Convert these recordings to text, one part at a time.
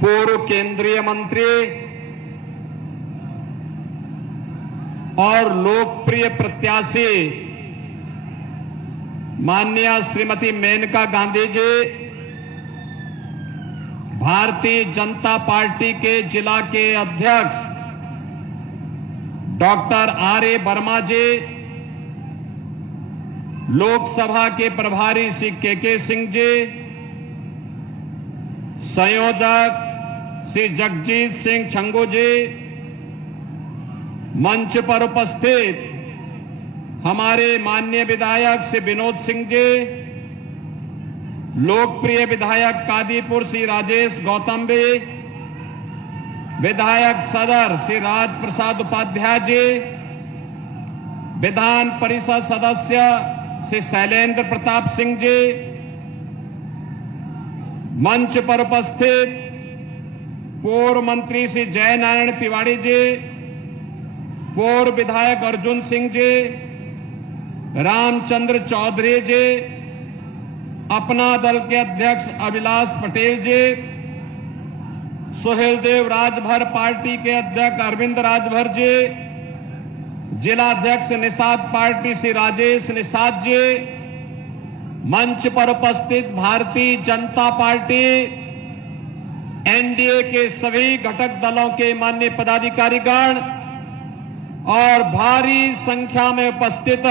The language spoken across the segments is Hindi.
पूर्व केंद्रीय मंत्री और लोकप्रिय प्रत्याशी माननीय श्रीमती मेनका गांधी जी, भारतीय जनता पार्टी के जिला के अध्यक्ष डॉक्टर आर.ए. वर्मा जी, लोकसभा के प्रभारी श्री के सिंह जी, संयोजक श्री जगजीत सिंह छंगू जी, मंच पर उपस्थित हमारे माननीय विधायक श्री विनोद सिंह जी, लोकप्रिय विधायक कादीपुर श्री राजेश गौतम जी, विधायक सदर श्री राज प्रसाद उपाध्याय जी, विधान परिषद सदस्य श्री शैलेंद्र प्रताप सिंह जी, मंच पर उपस्थित पूर्व मंत्री श्री जय नारायण तिवारी जी, पूर्व विधायक अर्जुन सिंह जी, रामचंद्र चौधरी जी, अपना दल के अध्यक्ष अभिलाष पटेल जी, सुहेलदेव राजभर पार्टी के अध्यक्ष अरविंद राजभर जी, जिलाध्यक्ष निषाद पार्टी श्री राजेश निषाद जी, मंच पर उपस्थित भारतीय जनता पार्टी एनडीए के सभी घटक दलों के माननीय पदाधिकारीगण और भारी संख्या में उपस्थित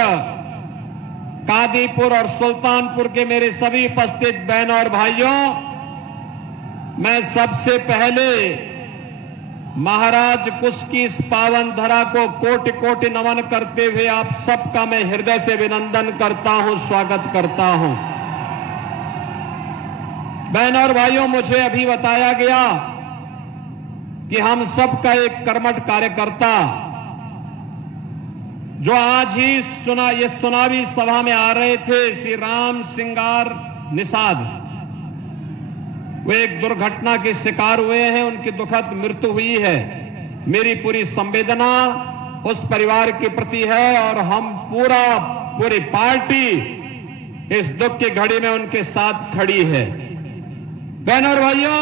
कादीपुर और सुल्तानपुर के मेरे सभी उपस्थित बहनों और भाइयों, मैं सबसे पहले महाराज कुश की इस पावन धरा को कोटि कोटि नमन करते हुए आप सबका मैं हृदय से अभिनंदन करता हूं, स्वागत करता हूं। बहनों और भाइयों, मुझे अभी बताया गया कि हम सबका एक कर्मठ कार्यकर्ता जो आज ही ये चुनावी सभा में आ रहे थे, श्री राम सिंगार निषाद, वो एक दुर्घटना के शिकार हुए हैं, उनकी दुखद मृत्यु हुई है। मेरी पूरी संवेदना उस परिवार के प्रति है और हम पूरी पार्टी इस दुख की घड़ी में उनके साथ खड़ी है। बहनों और भाइयों,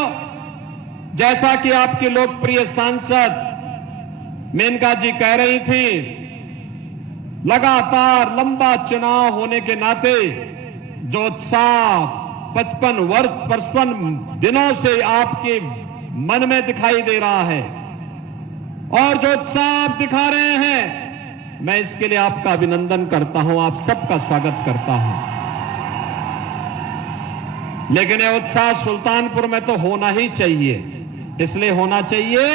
जैसा कि आपकी लोकप्रिय सांसद मेनका जी कह रही थी, लगातार लंबा चुनाव होने के नाते जो उत्साह 55 दिनों से आपके मन में दिखाई दे रहा है और जो उत्साह आप दिखा रहे हैं, मैं इसके लिए आपका अभिनंदन करता हूं, आप सबका स्वागत करता हूं। लेकिन यह उत्साह सुल्तानपुर में तो होना ही चाहिए। इसलिए होना चाहिए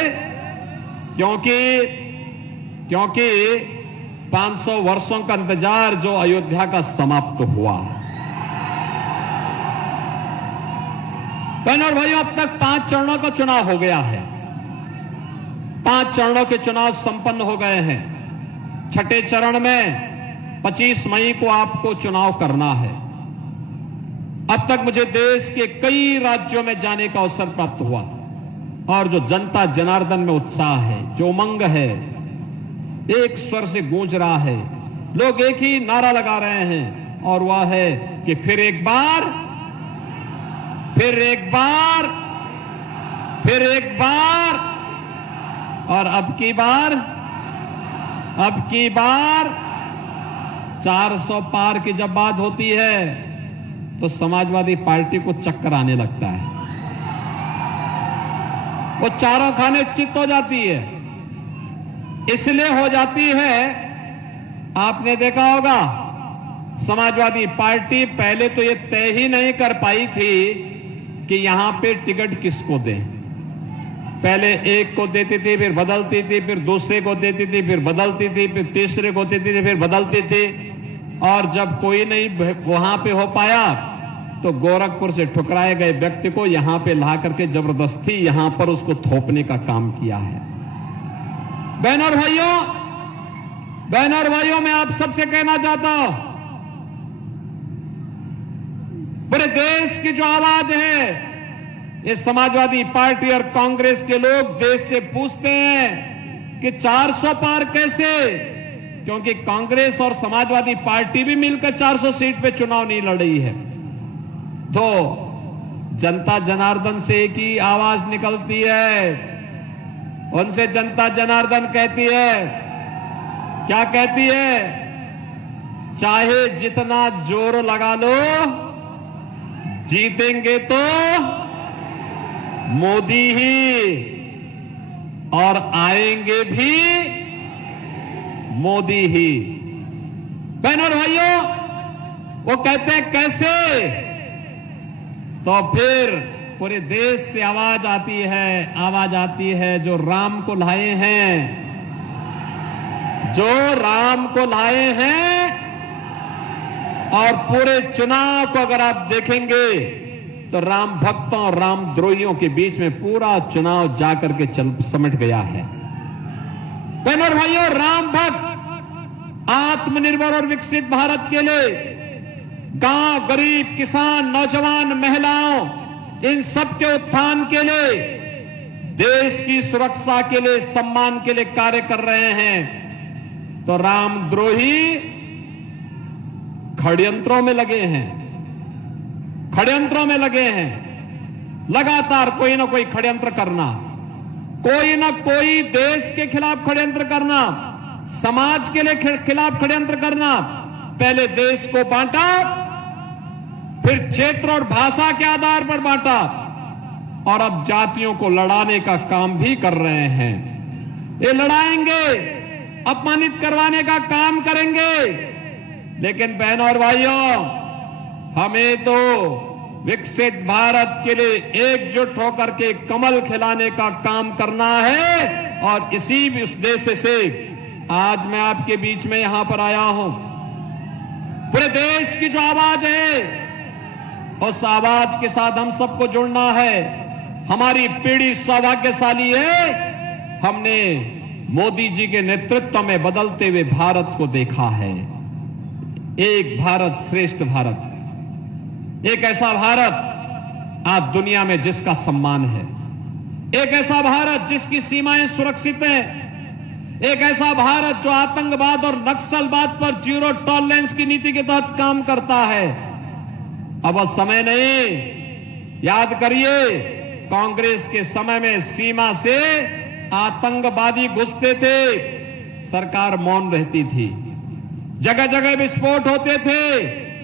क्योंकि 500 वर्षों का इंतजार जो अयोध्या का समाप्त हुआ। बहनों और भाइयों, अब तक 5 चरणों का चुनाव हो गया है। 5 चरणों के चुनाव संपन्न हो गए हैं। छठे चरण में 25 मई को आपको चुनाव करना है। अब तक मुझे देश के कई राज्यों में जाने का अवसर प्राप्त हुआ और जो जनता जनार्दन में उत्साह है, जो उमंग है, एक स्वर से गूंज रहा है। लोग एक ही नारा लगा रहे हैं और वह है कि फिर एक बार, फिर एक बार, फिर एक बार और अब की बार 400 पार की जब बात होती है तो समाजवादी पार्टी को चक्कर आने लगता है। वो चारों खाने चित हो जाती है। इसलिए हो जाती है, आपने देखा होगा, समाजवादी पार्टी पहले तो ये तय ही नहीं कर पाई थी कि यहां पे टिकट किसको दें। पहले एक को देती थी, फिर बदलती थी, फिर दूसरे को देती थी, फिर बदलती थी, फिर तीसरे को देती थी, फिर बदलती थी। और जब कोई नहीं वहां पे हो पाया तो गोरखपुर से ठुकराए गए व्यक्ति को यहां पे ला करके जबरदस्ती यहां पर उसको थोपने का काम किया है। बहनों और भाइयों, मैं आप सबसे कहना चाहता हूं, पूरे देश की जो आवाज है, ये समाजवादी पार्टी और कांग्रेस के लोग देश से पूछते हैं कि 400 पार कैसे, क्योंकि कांग्रेस और समाजवादी पार्टी भी मिलकर 400 सीट पे चुनाव नहीं लड़ रही है। तो जनता जनार्दन से एक ही आवाज निकलती है, उनसे जनता जनार्दन कहती है, क्या कहती है? चाहे जितना जोर लगा लो, जीतेंगे तो मोदी ही और आएंगे भी मोदी ही। बहनों और भाइयों, वो कहते हैं कैसे? तो फिर पूरे देश से आवाज आती है जो राम को लाए हैं, जो राम को लाए हैं। और पूरे चुनाव को अगर आप देखेंगे तो राम भक्तों और राम द्रोहियों के बीच में पूरा चुनाव जाकर के समट गया है। बहनों और भाइयों, राम भक्त आत्मनिर्भर और विकसित भारत के लिए गांव, गरीब, किसान, नौजवान, महिलाओं, इन सब के उत्थान के लिए, देश की सुरक्षा के लिए, सम्मान के लिए कार्य कर रहे हैं। तो रामद्रोही षड्यंत्रों में लगे हैं, षड्यंत्रों में लगे हैं। लगातार कोई ना कोई षड्यंत्र करना, कोई ना कोई देश के खिलाफ षड्यंत्र करना, समाज के लिए खिलाफ षड्यंत्र करना। पहले देश को बांटा, फिर क्षेत्र और भाषा के आधार पर बांटा, और अब जातियों को लड़ाने का काम भी कर रहे हैं। ये लड़ाएंगे, अपमानित करवाने का काम करेंगे। लेकिन बहनों और भाइयों, हमें तो विकसित भारत के लिए एकजुट होकर के कमल खिलाने का काम करना है। और इसी उद्देश्य से आज मैं आपके बीच में यहां पर आया हूं। पूरे देश की जो आवाज है, उस आवाज के साथ हम सबको जुड़ना है। हमारी पीढ़ी सौभाग्यशाली है, हमने मोदी जी के नेतृत्व में बदलते हुए भारत को देखा है। एक भारत श्रेष्ठ भारत, एक ऐसा भारत आज दुनिया में जिसका सम्मान है, एक ऐसा भारत जिसकी सीमाएं सुरक्षित हैं, एक ऐसा भारत जो आतंकवाद और नक्सलवाद पर जीरो टॉलरेंस की नीति के तहत काम करता है। अब वह समय नहीं, याद करिए, कांग्रेस के समय में सीमा से आतंकवादी घुसते थे, सरकार मौन रहती थी। जगह जगह विस्फोट होते थे,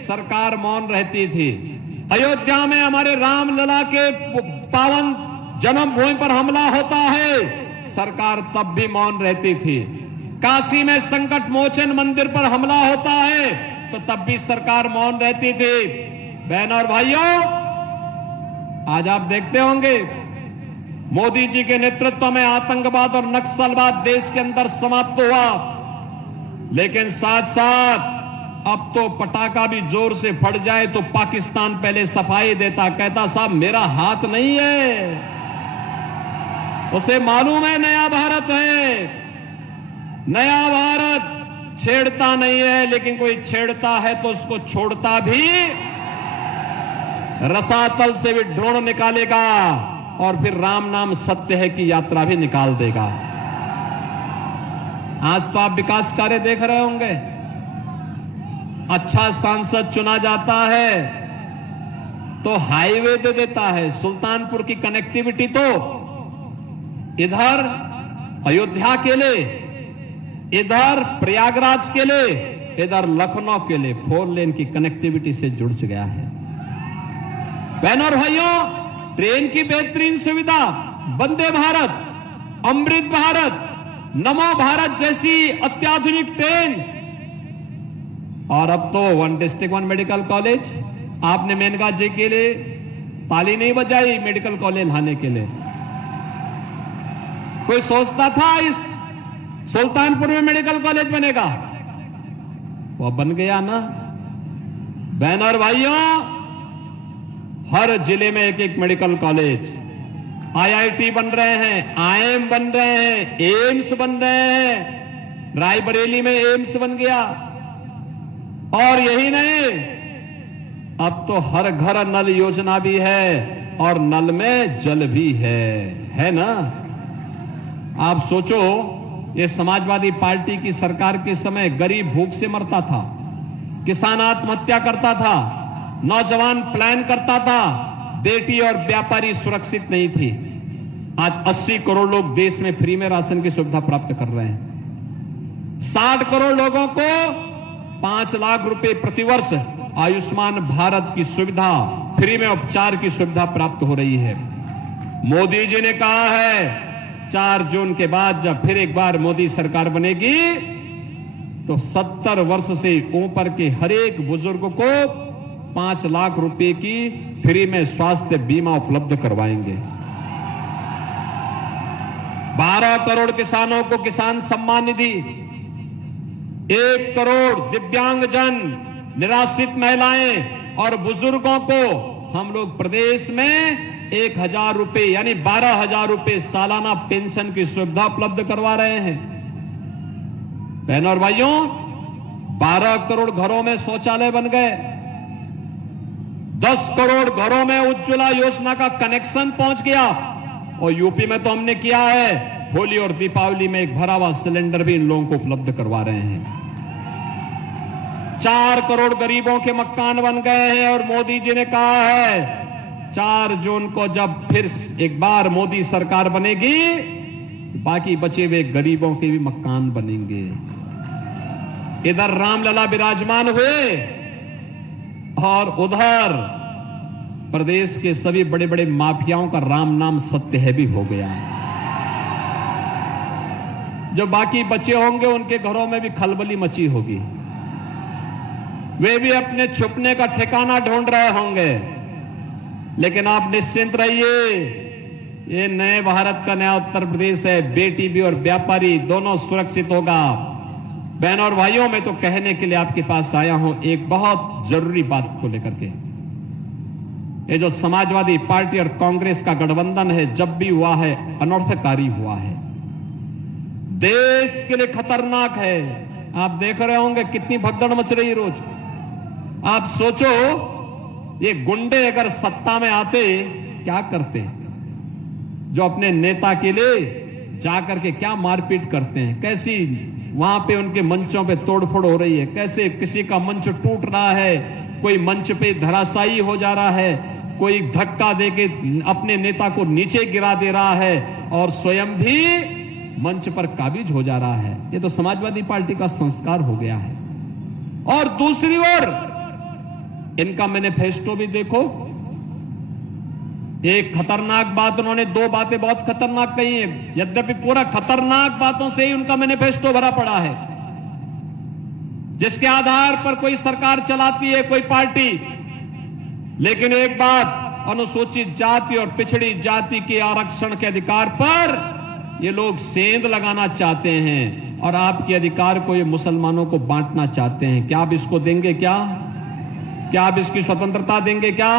सरकार मौन रहती थी। अयोध्या में हमारे रामलला के पावन जन्मभूमि पर हमला होता है, सरकार तब भी मौन रहती थी। काशी में संकट मोचन मंदिर पर हमला होता है, तो तब भी सरकार मौन रहती थी। बहनों और भाइयों, आज आप देखते होंगे मोदी जी के नेतृत्व में आतंकवाद और नक्सलवाद देश के अंदर समाप्त हुआ, लेकिन साथ साथ अब तो पटाखा भी जोर से फट जाए तो पाकिस्तान पहले सफाई देता, कहता साहब मेरा हाथ नहीं है, उसे मालूम है नया भारत है, नया भारत छेड़ता नहीं है, लेकिन कोई छेड़ता है तो उसको छोड़ता भी, रसातल से भी ढूंढ निकालेगा और फिर राम नाम सत्य है की यात्रा भी निकाल देगा। आज तो आप विकास कार्य देख रहे होंगे, अच्छा सांसद चुना जाता है तो हाईवे दे देता है। सुल्तानपुर की कनेक्टिविटी तो इधर अयोध्या के लिए, इधर प्रयागराज के लिए, इधर लखनऊ के लिए 4 लेन की कनेक्टिविटी से जुड़ गया है। बहनों और भाइयों, ट्रेन की बेहतरीन सुविधा, वंदे भारत, अमृत भारत, नमो भारत जैसी अत्याधुनिक ट्रेन, और अब तो 1 डिस्ट्रिक्ट 1 मेडिकल कॉलेज। आपने मेनका जी के लिए ताली नहीं बजाई मेडिकल कॉलेज लाने के लिए। कोई सोचता था इस सुल्तानपुर में मेडिकल कॉलेज बनेगा, वो बन गया ना। बहनों और भाइयों, हर जिले में एक एक मेडिकल कॉलेज, आईआईटी बन रहे हैं, आईएम बन रहे हैं, एम्स बन रहे हैं। रायबरेली में एम्स बन गया। और यही नहीं, अब तो हर घर नल योजना भी है और नल में जल भी है ना। आप सोचो, ये समाजवादी पार्टी की सरकार के समय गरीब भूख से मरता था, किसान आत्महत्या करता था, नौजवान प्लान करता था, बेटी और व्यापारी सुरक्षित नहीं थी। आज 80 करोड़ लोग देश में फ्री में राशन की सुविधा प्राप्त कर रहे हैं। 60 करोड़ लोगों को 5 लाख रुपए प्रतिवर्ष आयुष्मान भारत की सुविधा, फ्री में उपचार की सुविधा प्राप्त हो रही है। मोदी जी ने कहा है 4 जून के बाद जब फिर एक बार मोदी सरकार बनेगी तो 70 वर्ष से ऊपर के हर एक बुजुर्ग को 5 लाख रुपए की फ्री में स्वास्थ्य बीमा उपलब्ध करवाएंगे। 12 करोड़ किसानों को किसान सम्मान निधि, 1 करोड़ दिव्यांगजन, निराश्रित महिलाएं और बुजुर्गों को हम लोग प्रदेश में 1,000 रुपए यानी 12,000 रुपए सालाना पेंशन की सुविधा उपलब्ध करवा रहे हैं। बहनों और भाइयों, 12 करोड़ घरों में शौचालय बन गए, 10 करोड़ घरों में उज्ज्वला योजना का कनेक्शन पहुंच गया और यूपी में तो हमने किया है, होली और दीपावली में एक भरा हुआ सिलेंडर भी इन लोगों को उपलब्ध करवा रहे हैं। 4 करोड़ गरीबों के मकान बन गए हैं और मोदी जी ने कहा है 4 जून को जब फिर एक बार मोदी सरकार बनेगी बाकी बचे हुए गरीबों के भी मकान बनेंगे। इधर रामलला विराजमान हुए और उधर प्रदेश के सभी बड़े बड़े माफियाओं का राम नाम सत्य है भी हो गया। जो बाकी बचे होंगे उनके घरों में भी खलबली मची होगी, वे भी अपने छुपने का ठिकाना ढूंढ रहे होंगे। लेकिन आप निश्चिंत रहिए, ये नए भारत का नया उत्तर प्रदेश है। बेटी भी और व्यापारी दोनों सुरक्षित होगा। बहनों और भाइयों, मैं तो कहने के लिए आपके पास आया हूं एक बहुत जरूरी बात को लेकर के। ये जो समाजवादी पार्टी और कांग्रेस का गठबंधन है, जब भी हुआ है अनर्थकारी हुआ है, देश के लिए खतरनाक है। आप देख रहे होंगे कितनी भगदड़ मच रही है रोज। आप सोचो ये गुंडे अगर सत्ता में आते क्या करते, जो अपने नेता के लिए जाकर के क्या मारपीट करते हैं, कैसी वहां पे उनके मंचों पे तोड़फोड़ हो रही है, कैसे किसी का मंच टूट रहा है, कोई मंच पे धराशायी हो जा रहा है, कोई धक्का देके अपने नेता को नीचे गिरा दे रहा है और स्वयं भी मंच पर काबिज हो जा रहा है। ये तो समाजवादी पार्टी का संस्कार हो गया है। और दूसरी ओर इनका मैनिफेस्टो भी देखो, एक खतरनाक बात, उन्होंने 2 बातें बहुत खतरनाक कही हैं, यद्यपि पूरा खतरनाक बातों से ही उनका मैनिफेस्टो भरा पड़ा है, जिसके आधार पर कोई सरकार चलाती है कोई पार्टी। लेकिन एक बात, अनुसूचित जाति और पिछड़ी जाति के आरक्षण के अधिकार पर ये लोग सेंध लगाना चाहते हैं और आपके अधिकार को ये मुसलमानों को बांटना चाहते हैं। क्या आप इसको देंगे? क्या आप इसकी स्वतंत्रता देंगे? क्या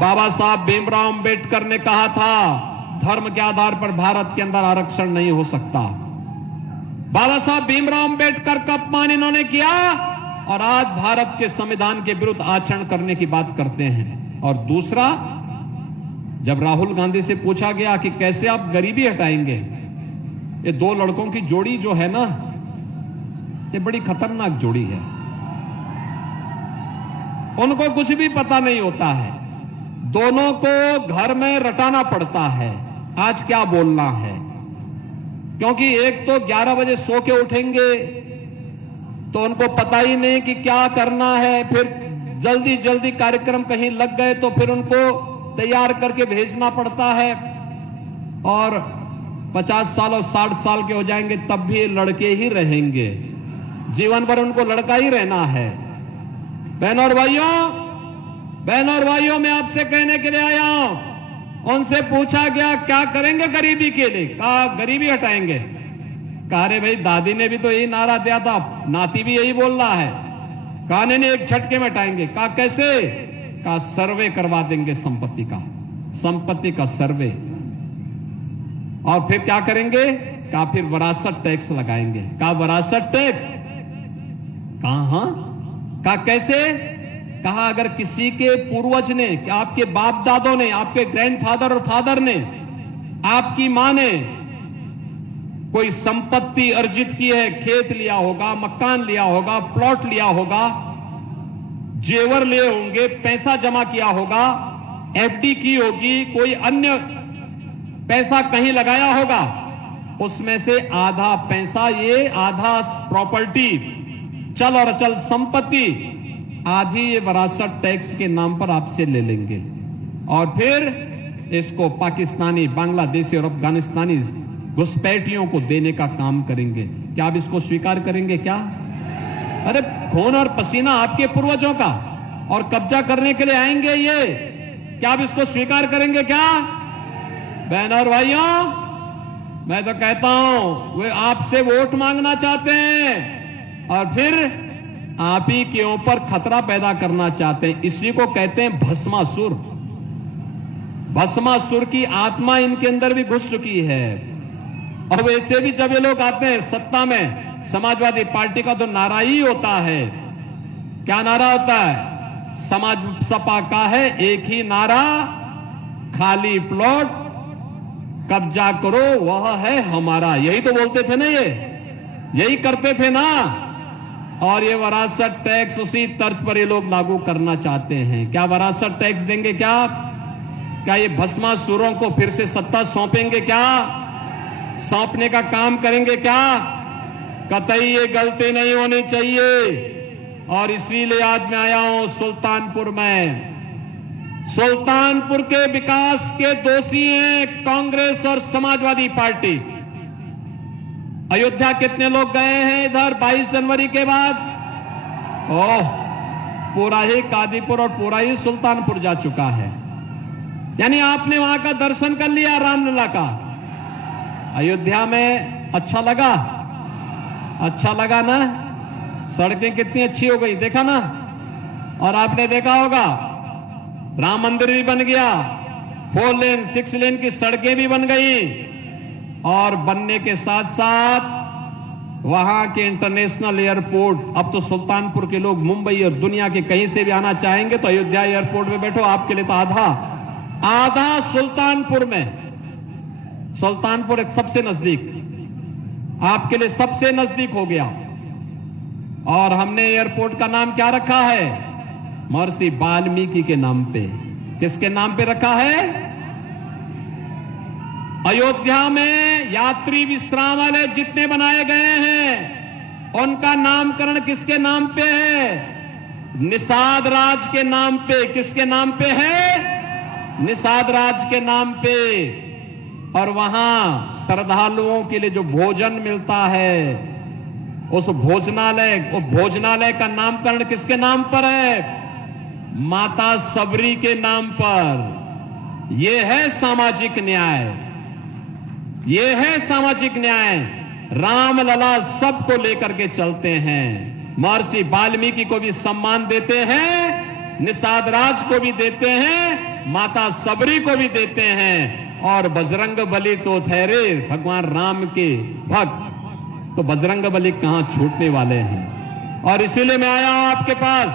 बाबा साहब भीमराव अंबेडकर ने कहा था धर्म के आधार पर भारत के अंदर आरक्षण नहीं हो सकता। बाबा साहब भीमराव अंबेडकर का अपमान इन्होंने किया और आज भारत के संविधान के विरुद्ध आचरण करने की बात करते हैं। और दूसरा, जब राहुल गांधी से पूछा गया कि कैसे आप गरीबी हटाएंगे, ये 2 लड़कों की जोड़ी जो है ना, ये बड़ी खतरनाक जोड़ी है। उनको कुछ भी पता नहीं होता है, दोनों को घर में रटाना पड़ता है आज क्या बोलना है, क्योंकि एक तो 11 बजे सो के उठेंगे तो उनको पता ही नहीं कि क्या करना है, फिर जल्दी जल्दी कार्यक्रम कहीं लग गए तो फिर उनको तैयार करके भेजना पड़ता है, और 50 साल और 60 साल के हो जाएंगे तब भी लड़के ही रहेंगे, जीवन भर उनको लड़का ही रहना है। बहनों और भाइयों, मैं आपसे कहने के लिए आया हूं, उनसे पूछा गया क्या करेंगे गरीबी के लिए, कहा गरीबी हटाएंगे। कहा रे भाई, दादी ने भी तो यही नारा दिया था, नाती भी यही बोल रहा है। कहा नहीं, एक झटके में हटाएंगे। कहा कैसे? कहा सर्वे करवा देंगे संपत्ति का सर्वे। और फिर क्या करेंगे? कहा फिर विरासत टैक्स लगाएंगे। कहा विरासत टैक्स? कहा कहा कैसे? कहा अगर किसी के पूर्वज ने, आपके बाप दादों ने, आपके ग्रैंडफादर और फादर ने, आपकी मां ने कोई संपत्ति अर्जित की है, खेत लिया होगा, मकान लिया होगा, प्लॉट लिया होगा, जेवर लिए होंगे, पैसा जमा किया होगा, एफडी की होगी, कोई अन्य पैसा कहीं लगाया होगा, उसमें से आधा पैसा, ये आधा प्रॉपर्टी, चल और अचल संपत्ति, आधी ये विरासत टैक्स के नाम पर आपसे ले लेंगे और फिर इसको पाकिस्तानी, बांग्लादेशी और अफगानिस्तानी घुसपैठियों को देने का काम करेंगे। क्या आप इसको स्वीकार करेंगे? क्या अरे खून और पसीना आपके पूर्वजों का, और कब्जा करने के लिए आएंगे ये, क्या आप इसको स्वीकार करेंगे? क्या बहनों और भाइयों, मैं तो कहता हूं वे आपसे वोट मांगना चाहते हैं और फिर आप ही के ऊपर खतरा पैदा करना चाहते हैं। इसी को कहते हैं भस्मासुर। भस्मासुर की आत्मा इनके अंदर भी घुस चुकी है। और वैसे भी जब ये लोग आते हैं सत्ता में, समाजवादी पार्टी का तो नारा ही होता है, क्या नारा होता है? समाज सपा का है एक ही नारा, खाली प्लॉट कब्जा करो वह है हमारा। यही तो बोलते थे ना, ये यही करते थे ना। और ये विरासत टैक्स उसी तर्ज पर ये लोग लागू करना चाहते हैं। क्या विरासत टैक्स देंगे? क्या ये भस्मासुरों को फिर से सत्ता सौंपेंगे? क्या सौंपने का काम करेंगे? क्या कतई ये गलती नहीं होनी चाहिए। और इसीलिए आज मैं आया हूं सुल्तानपुर में। सुल्तानपुर के विकास के दोषी हैं कांग्रेस और समाजवादी पार्टी। अयोध्या कितने लोग गए हैं इधर 22 जनवरी के बाद? ओह, पूरा ही कादीपुर और पूरा ही सुल्तानपुर जा चुका है। यानी आपने वहां का दर्शन कर लिया रामलला का। अयोध्या में अच्छा लगा? अच्छा लगा ना? सड़कें कितनी अच्छी हो गई, देखा ना? और आपने देखा होगा राम मंदिर भी बन गया, 4 लेन 6 लेन की सड़कें भी बन गई, और बनने के साथ साथ वहां के इंटरनेशनल एयरपोर्ट, अब तो सुल्तानपुर के लोग मुंबई और दुनिया के कहीं से भी आना चाहेंगे तो अयोध्या एयरपोर्ट में बैठो, आपके लिए तो आधा सुल्तानपुर में। सुल्तानपुर एक सबसे नजदीक, आपके लिए सबसे नजदीक हो गया। और हमने एयरपोर्ट का नाम क्या रखा है? महर्षि वाल्मीकि के नाम पे। किसके नाम पे रखा है? अयोध्या में यात्री विश्रामालय जितने बनाए गए हैं उनका नामकरण किसके नाम पे है? निषाद राज के नाम पे। किसके नाम पे है? निषाद राज के नाम पे। और वहां श्रद्धालुओं के लिए जो भोजन मिलता है, उस भोजनालय का नामकरण किसके नाम पर है? माता सबरी के नाम पर। यह है सामाजिक न्याय, यह है सामाजिक न्याय। रामलला सबको लेकर के चलते हैं। महर्षि वाल्मीकि को भी सम्मान देते हैं, निषाद राज को भी देते हैं, माता सबरी को भी देते हैं। और बजरंग बली तो ठहरे भगवान राम के भक्त, तो बजरंग बली कहां छूटने वाले हैं। और इसीलिए मैं आया हूं आपके पास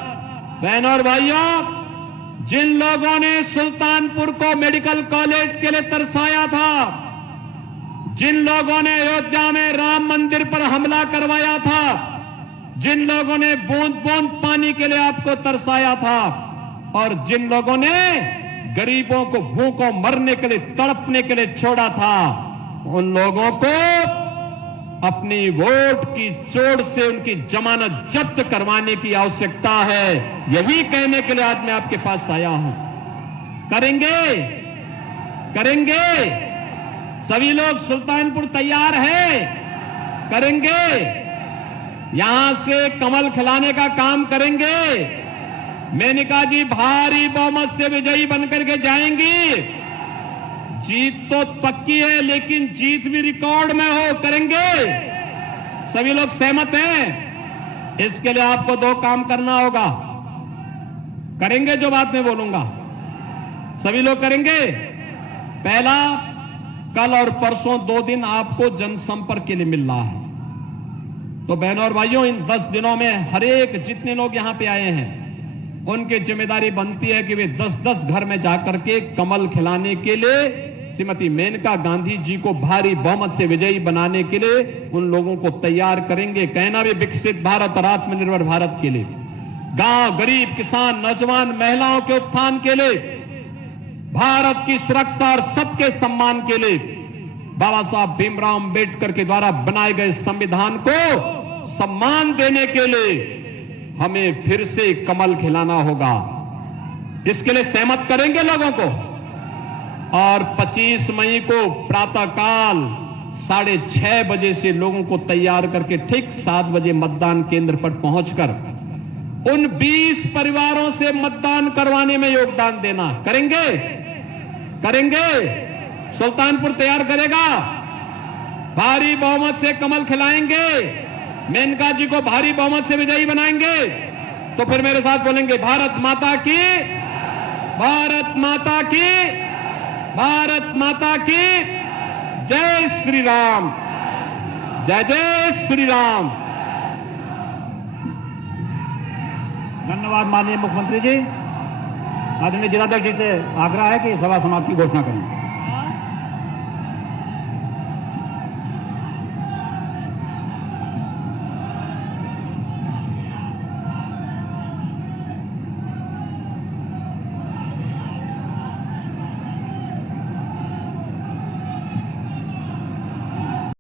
बहनों और भाइयों। जिन लोगों ने सुल्तानपुर को मेडिकल कॉलेज के लिए तरसाया था, जिन लोगों ने अयोध्या में राम मंदिर पर हमला करवाया था, जिन लोगों ने बूंद बूंद पानी के लिए आपको तरसाया था, और जिन लोगों ने गरीबों को भूखों मरने के लिए, तड़पने के लिए छोड़ा था, उन लोगों को अपनी वोट की चोट से उनकी जमानत जब्त करवाने की आवश्यकता है। यही कहने के लिए आज मैं आपके पास आया हूं। करेंगे? करेंगे? सभी लोग सुल्तानपुर तैयार है? करेंगे? यहां से कमल खिलाने का काम करेंगे? मेनका जी भारी बहुमत से विजयी बनकर के जाएंगी। जीत तो पक्की है, लेकिन जीत भी रिकॉर्ड में हो। करेंगे? सभी लोग सहमत हैं? इसके लिए आपको 2 काम करना होगा। करेंगे जो बात मैं बोलूंगा? सभी लोग करेंगे? पहला, कल और परसों 2 दिन आपको जनसंपर्क के लिए मिल रहा है। तो बहनों और भाइयों, इन 10 दिनों में हर एक जितने लोग यहां पे आए हैं, उनकी जिम्मेदारी बनती है कि वे 10-10 घर में जाकर के कमल खिलाने के लिए श्रीमती मेनका गांधी जी को भारी बहुमत से विजयी बनाने के लिए उन लोगों को तैयार करेंगे। कहना भी विकसित भारत और आत्मनिर्भर भारत के लिए, गांव, गरीब, किसान, नौजवान, महिलाओं के उत्थान के लिए भारत की सुरक्षा और सबके सम्मान के लिए बाबा साहब भीमराव अंबेडकर के द्वारा बनाए गए संविधान को सम्मान देने के लिए हमें फिर से कमल खिलाना होगा। इसके लिए सहमत करेंगे लोगों को। और 25 मई को प्रातःकाल 6:30 बजे से लोगों को तैयार करके ठीक 7 बजे मतदान केंद्र पर पहुंचकर उन 20 परिवारों से मतदान करवाने में योगदान देना। करेंगे? करेंगे? सुल्तानपुर तैयार करेगा? भारी बहुमत से कमल खिलाएंगे? मेनका जी को भारी बहुमत से विजयी बनाएंगे? तो फिर मेरे साथ बोलेंगे, भारत माता की, भारत माता की, भारत माता की जय श्री राम, जय जय श्री राम। धन्यवाद माननीय मुख्यमंत्री जी। आदरणीय जिलाध्यक्ष जी से आग्रह है कि सभा समाप्ति घोषणा करें।